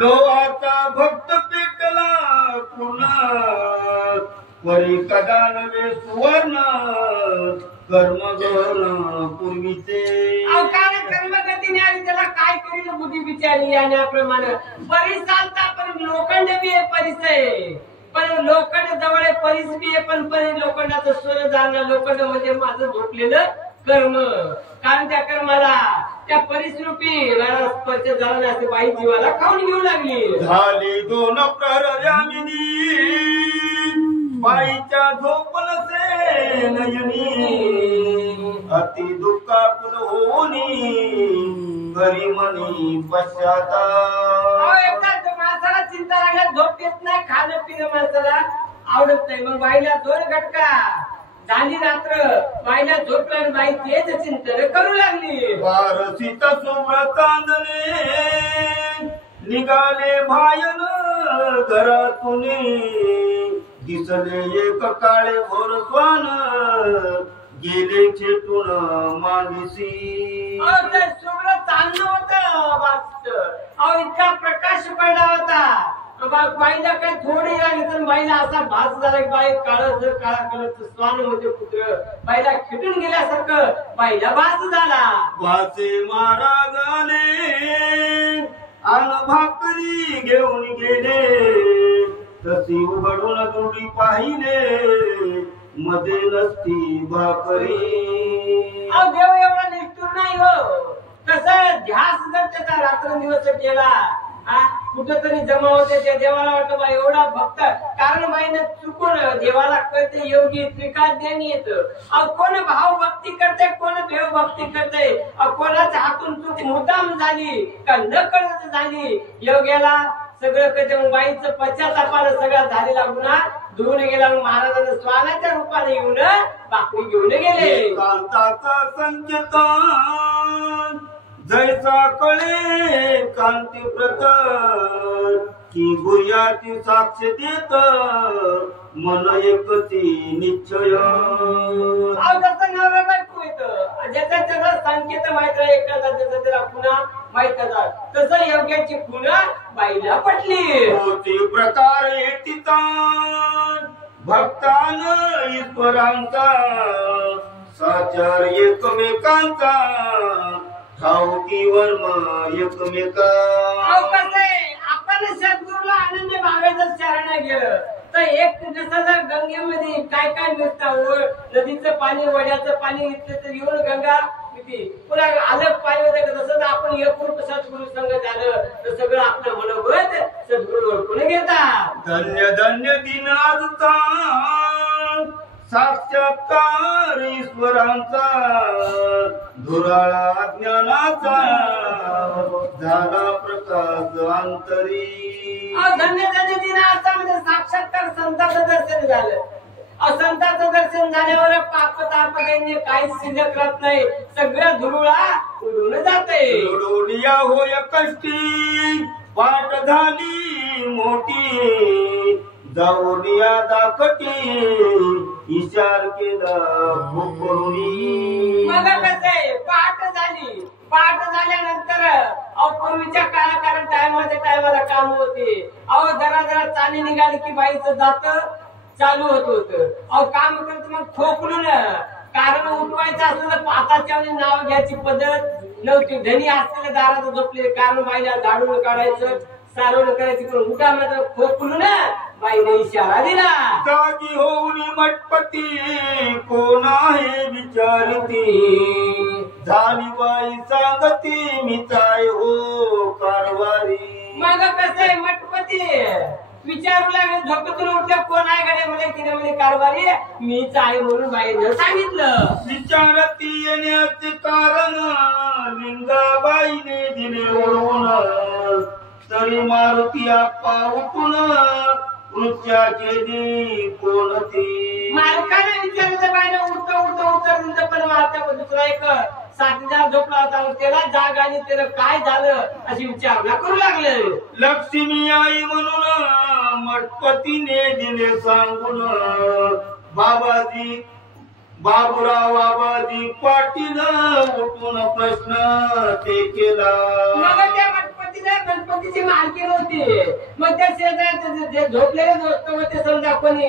लोहाचा भक्त पेटला पूर्ण परी कदा नवे सुवर्ण कर्मगण पूर्वीचे अवकाळ कर्मगतीने आणि त्याला काय करील बुद्धी विचारली याप्रमाणे परी चालता पण लोखंड बी आहे परिचय पण लोखंड जवळ आहे परीस बी आहे पण परी लोखंडाचं स्वर जाणलं लोखंड म्हणजे माझं झोपलेलं कर्म कारण त्या कर्माला त्या परिस्रूपी स्पर्श झाला नाही असे बाई जीवाला खाऊन घेऊ लागली झाले दोन प्रहर यामिनी बाईच्या झोपलसे नयनी अति दुःखाकुल होनी घरी मनी पश्चाताप एकदा माणसाला चिंता लागल्या झोप येत नाही खाणं पिणं माणसाला आवडत नाही मग बाईला दोन घटका झाली रात्र बाईला झोपला आणि बाई तेच चिंतन करू लागली वारसित सोबळ चांदणे निघाले भायन घरातून दिसले एक काळे भोर स्वान गेले खेटून मागिसी सगळं चांगलं होतं इतका प्रकाश पडला होता बाईला काही थोडी लागली तर बाईला असा भास झाला की बाई काळा कलरचं स्वान म्हणजे पुत्र बाईला खेटून गेल्यासारखं बाईला भास झाला वाचे महाराजाने आन भाकरी घेऊन गेले तशी उघडून दुडी पाहिले मध्ये नसती भाकरी देव एवढा निष्ठुर नाही हो कसं ध्यास जर त्याचा रात्रंदिवस केला कुठंतरी जमा होते त्या देवाला वाटतं बा एवढा भक्त कारण बाईने चुकून देवाला कळते योगी त्रिकाल देणी येत कोण भाव भक्ती करते कोण देव भक्ती करते कोणाच्या हातून चूक मुद्दाम झाली का न कळत झाली योग्याला सगळं कळते मग बाईचं पश्चातापानं सगळा झालेला गुन्हा धुवून गेला मग महाराजांना स्वानाच्या रूपाने येऊन भाकरी घेऊन गेले कांताचा संकेत जैसा कळे कांती व्रत की गुह्याची साक्ष देत मन एकती निश्चय जसं नवरा बायको येतं ज्याचा त्याचा संकेत माहित आहे एखादा त्याचा त्याला पुन्हा माहित आहे तसं योग्याची पुन्हा बाईला पटली होती प्रकार तिचा भक्तान ईश्वरांचा साचार एकमेकांचा ठाऊकी वर्म एकमेका आपण सद्गुरूला अनन्य भावेचं शरण गेलं तर एक जसं गंगेमध्ये काय काय मिळतं नदीचं पाणी वड्याचं पाणी तर येऊन गंगा पुन्हा अलग पाणी होतं जसं आपण एकरूप सद्गुरु संघ झालं तर सगळं आपलं मनोगत सद्गुरू ओळखून घेतात धन्य धन्य दिनाचा साक्षात्कार ईश्वरांचा धुराळा ज्ञानाचा झाला प्रकाश अंतरी धन्य धन्य दिनाचा म्हणजे साक्षात्कार संतांचं दर्शन झालं संतांचं दर्शन झाल्यावर पाप ताप काहीच शिल्लक राहत नाही सगळं धुरुळा उडून जाते उडूनिया होय कष्टी पाठ झाली मोठी जाऊनिया दाखटी विचार केला मग कसं पाठ झाल्यानंतर पूर्वीच्या काळात टायमाला काम होते जरा जरा चाली निघाली की बाईचं जात चालू होत काम करत मग खोकलून कारण उठवायचं असलं तर पाताच्या नाव घ्यायची पद्धत नव्हती धनी असलेल्या दारात झोपले कारण बाईला झाडून काढायचं सारवण करायची पण उठा मात्र खोकलून बाईने इशारा दिला जागी होऊन मटपती कोण आहे विचारती झाली बाई सांगती मी काय हो कारवारी मग कसं मटपती विचारू लागले झोपेतून उठल्या कोण आहे गड्या म्हणे तिने म्हणे कारभारी मीच आहे म्हणून बाईनं सांगितलं विचारती येण्याचे कारण लिंगाबाईने दिले ओळून तरी मारुती आप्पा उठून कृत्या केली कोणती मालकाने विचारलं बाईनं उठतं पण मारता दुसरा एक साथीदार झोपला होता त्याला जाग आणि त्याला काय झालं अशी विचारणा करू लागले लक्ष्मी आई म्हणून मठपतीने दिले सांगून बाबूराव बाबाजी पाटील उठून प्रश्न ते केला मग त्या मठपतीने गणपतीची मालकीण होती. मग त्या शेजारी जे झोपलेले दोस्त मग ते समजा कोणी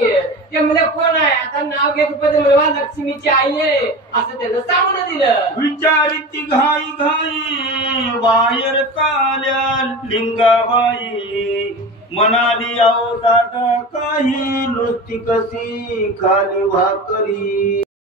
ते म्हणजे कोण आहे आता नाव घेत मला लक्ष्मीची आई आहे असं त्यानं सांगून दिलं. विचारिती घाई घाई बाहेर काल्या लिंगाबाई म्हणाली अहो दादा काही नुसती कशी खाली भाकरी.